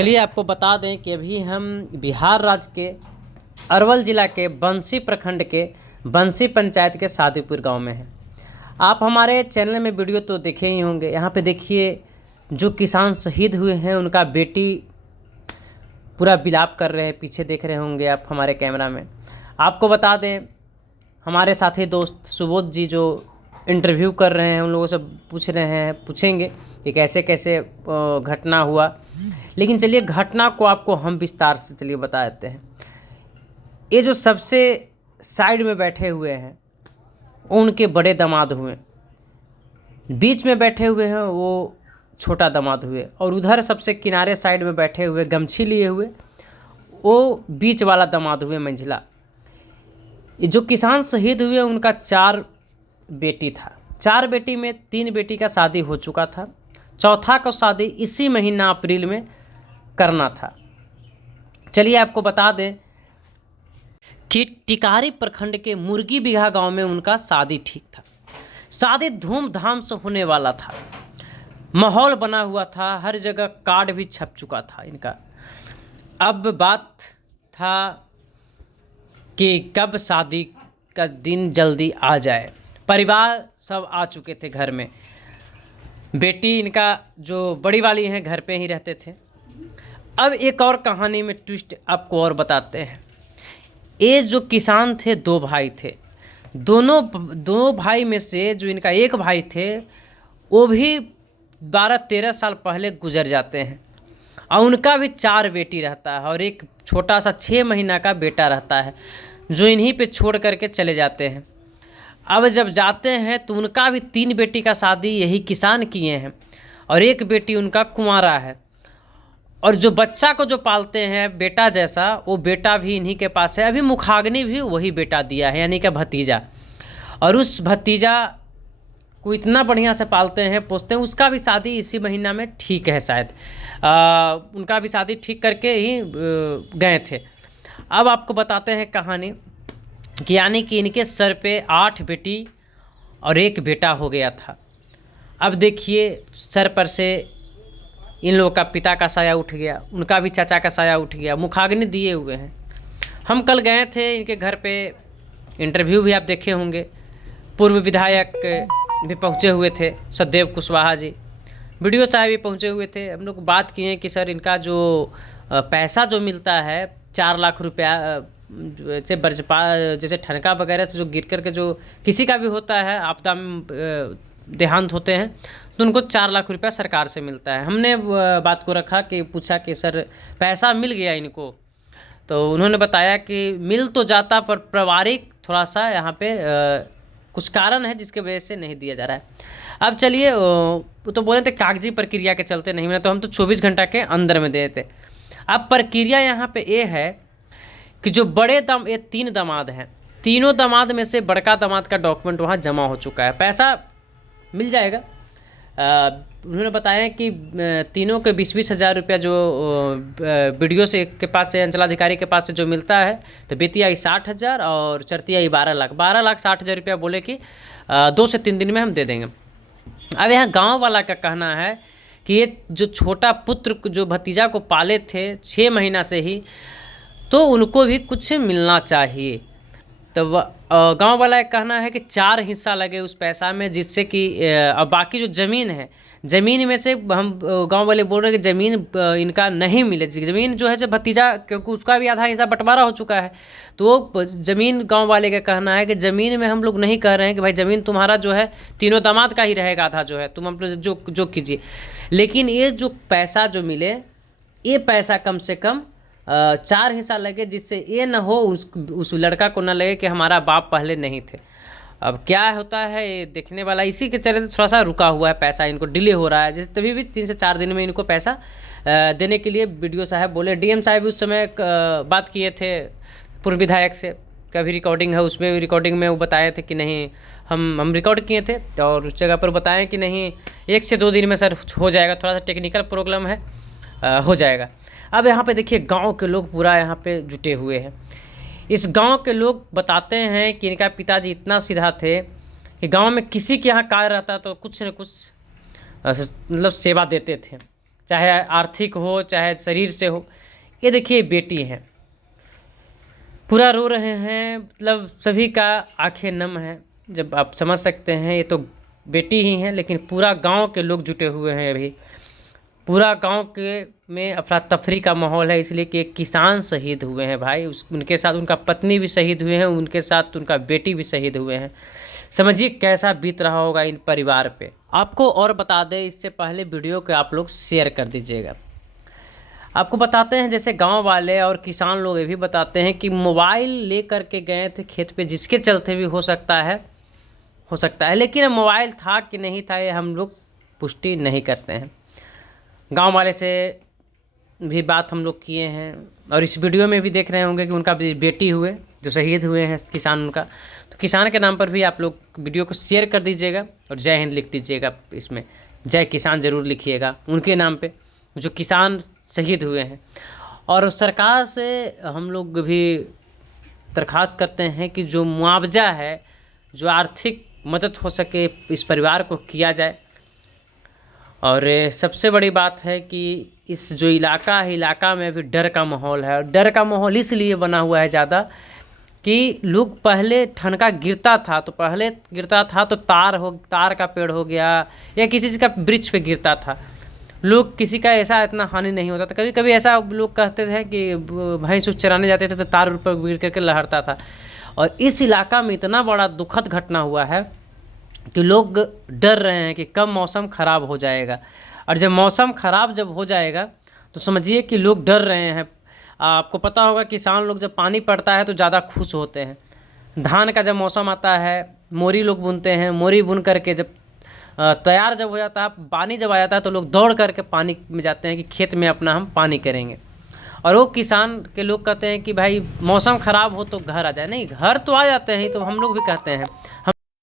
चलिए आपको बता दें कि अभी हम बिहार राज्य के अरवल ज़िला के बंसी प्रखंड के बंसी पंचायत के सादीपुर गांव में हैं। आप हमारे चैनल में वीडियो तो देखे ही होंगे। यहाँ पे देखिए जो किसान शहीद हुए हैं उनका बेटी पूरा विलाप कर रहे हैं, पीछे देख रहे होंगे आप हमारे कैमरा में। आपको बता दें हमारे साथी दोस्त सुबोध जी जो इंटरव्यू कर रहे हैं उन लोगों से पूछेंगे कि कैसे कैसे घटना हुआ। लेकिन चलिए घटना को आपको हम विस्तार से चलिए बता देते हैं। ये जो सबसे साइड में बैठे हुए हैं उनके बड़े दामाद हुए, बीच में बैठे हुए हैं वो छोटा दामाद हुए, और उधर सबसे किनारे साइड में बैठे हुए गमछी लिए हुए वो बीच वाला दामाद हुए मंझिला। ये जो किसान शहीद हुए उनका 4 बेटी था। 4 बेटी में 3 बेटी का शादी हो चुका था, चौथा का शादी इसी महीना अप्रैल में करना था। चलिए आपको बता दें कि टिकारी प्रखंड के मुर्गी बिघा गांव में उनका शादी ठीक था। शादी धूमधाम से होने वाला था, माहौल बना हुआ था, हर जगह कार्ड भी छप चुका था इनका। अब बात था कि कब शादी का दिन जल्दी आ जाए। परिवार सब आ चुके थे घर में। बेटी इनका जो बड़ी वाली हैं घर पे ही रहते थे। अब एक और कहानी में ट्विस्ट आपको और बताते हैं। ये जो किसान थे 2 भाई थे। दो भाई में से जो इनका एक भाई थे वो भी 12-13 साल पहले गुजर जाते हैं, और उनका भी 4 बेटी रहता है और एक छोटा सा 6 महीना का बेटा रहता है जो इन्हीं पे छोड़ करके चले जाते हैं। अब जब जाते हैं तो उनका भी 3 बेटी का शादी यही किसान किए हैं, और एक बेटी उनका कुंवारा है। और जो बच्चा को जो पालते हैं बेटा जैसा, वो बेटा भी इन्हीं के पास है। अभी मुखाग्नि भी वही बेटा दिया है, यानी कि भतीजा। और उस भतीजा को इतना बढ़िया से पालते हैं पोसते हैं। उसका भी शादी इसी महीना में ठीक है शायद। उनका भी शादी ठीक करके ही गए थे। अब आपको बताते हैं कहानी कि यानी कि इनके सर पे 8 बेटी और एक बेटा हो गया था। अब देखिए सर पर से इन लोगों का पिता का साया उठ गया, उनका भी चाचा का साया उठ गया, मुखाग्नि दिए हुए हैं। हम कल गए थे इनके घर पे, इंटरव्यू भी आप देखे होंगे। पूर्व विधायक भी पहुँचे हुए थे, सतदेव कुशवाहा जी, वीडियो साहब भी पहुँचे हुए थे। हम लोग बात किए कि सर इनका जो पैसा जो मिलता है 4 लाख रुपया, जैसे ठनका वगैरह से जो गिर कर के जो किसी का भी होता है आपदा में देहांत होते हैं तो उनको 4 लाख रुपया सरकार से मिलता है। हमने बात को रखा कि पूछा कि सर पैसा मिल गया इनको, तो उन्होंने बताया कि मिल तो जाता पर पारिवारिक थोड़ा सा यहाँ पे कुछ कारण है जिसके वजह से नहीं दिया जा रहा है। अब चलिए तो बोले थे कागजी प्रक्रिया के चलते नहीं मिला, तो हम तो 24 घंटा के अंदर में दे देते। अब प्रक्रिया यहाँ पे ये है कि जो ये 3 दामाद हैं, तीनों दामाद में से बड़का दामाद का डॉक्यूमेंट वहाँ जमा हो चुका है, पैसा मिल जाएगा। उन्होंने बताया कि तीनों के 20-20 हज़ार रुपया जो BDO से के पास से, अंचलाधिकारी के पास से जो मिलता है, तो बेतिया 60,000 और चरतिया 12,60,000 रुपया बोले कि 2 से 3 दिन में हम दे देंगे। अब यहाँ गांव वाला का कहना है कि ये जो छोटा पुत्र जो भतीजा को पाले थे 6 महीना से ही, तो उनको भी कुछ मिलना चाहिए। तो गांव वाला का कहना है कि 4 हिस्सा लगे उस पैसा में, जिससे कि अब बाकी जो ज़मीन है, ज़मीन में से हम गांव वाले बोल रहे हैं कि ज़मीन इनका नहीं मिले। ज़मीन जो है जो भतीजा, क्योंकि उसका भी आधा हिस्सा बंटवारा हो चुका है, तो वो ज़मीन गांव वाले का कहना है कि ज़मीन में हम लोग नहीं कह रहे हैं कि भाई ज़मीन तुम्हारा जो है तीनों दामाद का ही रहेगा, आधा जो है तुम हम लोग जो कीजिए। लेकिन ये जो पैसा जो मिले, ये पैसा कम से कम 4 हिस्सा लगे, जिससे ये ना हो उस लड़का को ना लगे कि हमारा बाप पहले नहीं थे। अब क्या होता है ये देखने वाला। इसी के चलते थोड़ा सा रुका हुआ है, पैसा इनको डिले हो रहा है। जैसे तभी भी 3 से 4 दिन में इनको पैसा देने के लिए BDO साहब बोले। DM साहब उस समय बात किए थे पूर्व विधायक से, कभी रिकॉर्डिंग है उसमें, रिकॉर्डिंग में वो बताए थे कि नहीं, हम रिकॉर्ड किए थे और उस जगह पर बताएं कि नहीं 1 से 2 दिन में सर हो जाएगा, थोड़ा सा टेक्निकल प्रॉब्लम है, हो जाएगा। अब यहाँ पे देखिए गांव के लोग पूरा यहाँ पे जुटे हुए हैं। इस गांव के लोग बताते हैं कि इनका पिताजी इतना सीधा थे कि गांव में किसी के यहाँ कार्य रहता तो कुछ न कुछ मतलब सेवा देते थे। चाहे आर्थिक हो चाहे शरीर से हो। ये देखिए बेटी है, पूरा रो रहे हैं, मतलब सभी का आंखें नम है। जब आप समझ सकते हैं ये तो बेटी ही हैं, लेकिन पूरा गांव के लोग जुटे हुए हैं। अभी पूरा गांव के में अफरा तफरी का माहौल है, इसलिए कि एक किसान शहीद हुए हैं भाई। उनके साथ उनका पत्नी भी शहीद हुए हैं, उनके साथ उनका बेटी भी शहीद हुए हैं। समझिए कैसा बीत रहा होगा इन परिवार पे। आपको और बता दें, इससे पहले वीडियो को आप लोग शेयर कर दीजिएगा। आपको बताते हैं, जैसे गांव वाले और किसान लोग ये भी बताते हैं कि मोबाइल ले करके गए थे खेत पे, जिसके चलते भी हो सकता है, लेकिन मोबाइल था कि नहीं था ये हम लोग पुष्टि नहीं करते हैं। गांव वाले से भी बात हम लोग किए हैं, और इस वीडियो में भी देख रहे होंगे कि उनका बेटी हुए जो शहीद हुए हैं किसान उनका। तो किसान के नाम पर भी आप लोग वीडियो को शेयर कर दीजिएगा और जय हिंद लिख दीजिएगा, इसमें जय किसान ज़रूर लिखिएगा उनके नाम पे जो किसान शहीद हुए हैं। और सरकार से हम लोग भी दरख्वास्त करते हैं कि जो मुआवजा है, जो आर्थिक मदद हो सके इस परिवार को किया जाए। और सबसे बड़ी बात है कि इस जो इलाका में भी डर का माहौल है। और डर का माहौल इसलिए बना हुआ है ज़्यादा कि लोग पहले ठनका गिरता था तो तार का पेड़ हो गया या किसी चीज़ का वृक्ष पे गिरता था, लोग किसी का ऐसा इतना हानि नहीं होता था। कभी कभी ऐसा लोग कहते थे कि भैंस उस चराने जाते थे तो तार पर गिर करके लहरता था। और इस इलाका में इतना बड़ा दुखद घटना हुआ है कि लोग डर रहे हैं कि कब मौसम ख़राब हो जाएगा। और जब मौसम ख़राब जब हो जाएगा तो समझिए कि लोग डर रहे हैं। आपको पता होगा किसान लोग जब पानी पड़ता है तो ज़्यादा खुश होते हैं। धान का जब मौसम आता है, मोरी लोग बुनते हैं, मोरी बुन करके जब तैयार जब हो जाता है, पानी जब आ जाता है तो लोग दौड़ करके पानी में जाते हैं कि खेत में अपना हम पानी करेंगे। और वो किसान के लोग कहते हैं कि भाई मौसम ख़राब हो तो घर आ जाए। नहीं, घर तो आ जाते हैं, तो हम लोग भी कहते हैं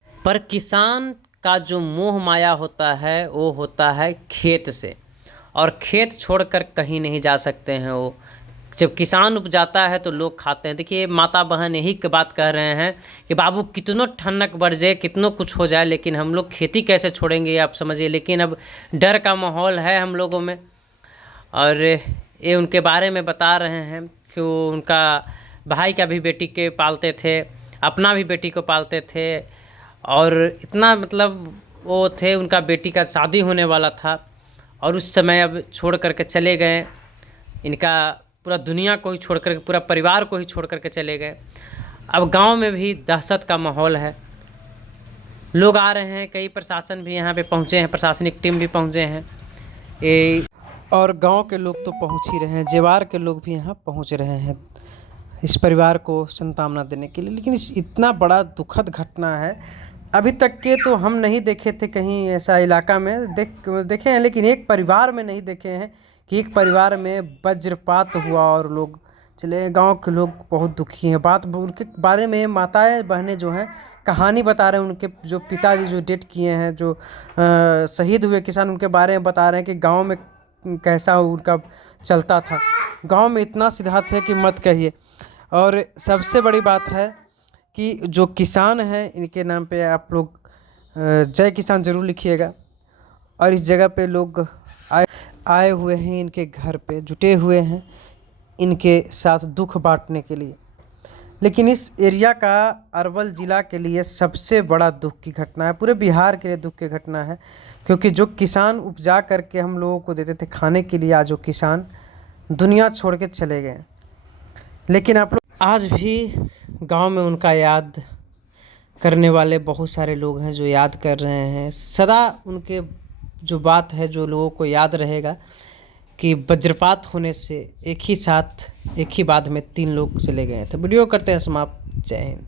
पर किसान का जो मोह माया होता है वो होता है खेत से, और खेत छोड़कर कहीं नहीं जा सकते हैं वो। जब किसान उपजाता है तो लोग खाते हैं। देखिए माता बहन यही की बात कह रहे हैं कि बाबू कितनों ठंडक बढ़ जाए, कितनों कुछ हो जाए, लेकिन हम लोग खेती कैसे छोड़ेंगे, आप समझिए। लेकिन अब डर का माहौल है हम लोगों में। और ये उनके बारे में बता रहे हैं कि वो उनका भाई का भी बेटी के पालते थे, अपना भी बेटी को पालते थे। और इतना मतलब वो थे, उनका बेटी का शादी होने वाला था और उस समय अब छोड़ करके चले गए। इनका पूरा दुनिया को ही छोड़ करके, पूरा परिवार को ही छोड़ करके चले गए। अब गांव में भी दहशत का माहौल है, लोग आ रहे हैं, कई प्रशासन भी यहाँ पे पहुँचे हैं, प्रशासनिक टीम भी पहुँचे हैं, और गांव के लोग तो पहुँच ही रहे हैं, जेवार के लोग भी यहाँ पहुँच रहे हैं इस परिवार को सांत्वना देने के लिए। लेकिन इतना बड़ा दुखद घटना है, अभी तक के तो हम नहीं देखे थे कहीं ऐसा इलाका में देखे हैं, लेकिन एक परिवार में नहीं देखे हैं कि एक परिवार में वज्रपात हुआ और लोग चले। गांव के लोग बहुत दुखी हैं। बात उनके बारे में माताएं बहनें जो हैं कहानी बता रहे हैं, उनके जो पिताजी जो डेथ किए हैं, जो शहीद हुए किसान, उनके बारे में बता रहे हैं कि गाँव में कैसा उनका चलता था। गाँव में इतना सीधा थे कि मत कहिए। और सबसे बड़ी बात है कि जो किसान हैं इनके नाम पे आप लोग जय किसान ज़रूर लिखिएगा। और इस जगह पे लोग आए हुए हैं, इनके घर पे जुटे हुए हैं इनके साथ दुख बांटने के लिए। लेकिन इस एरिया का अरवल ज़िला के लिए सबसे बड़ा दुख की घटना है, पूरे बिहार के लिए दुख की घटना है। क्योंकि जो किसान उपजा करके हम लोगों को देते थे खाने के लिए, आज वो किसान दुनिया छोड़ के चले गए। लेकिन आप लोग आज भी गांव में उनका याद करने वाले बहुत सारे लोग हैं जो याद कर रहे हैं। सदा उनके जो बात है जो लोगों को याद रहेगा कि वज्रपात होने से एक ही साथ एक ही बाद में 3 लोग चले गए थे। वीडियो करते हैं समाप्त। जय हिंद।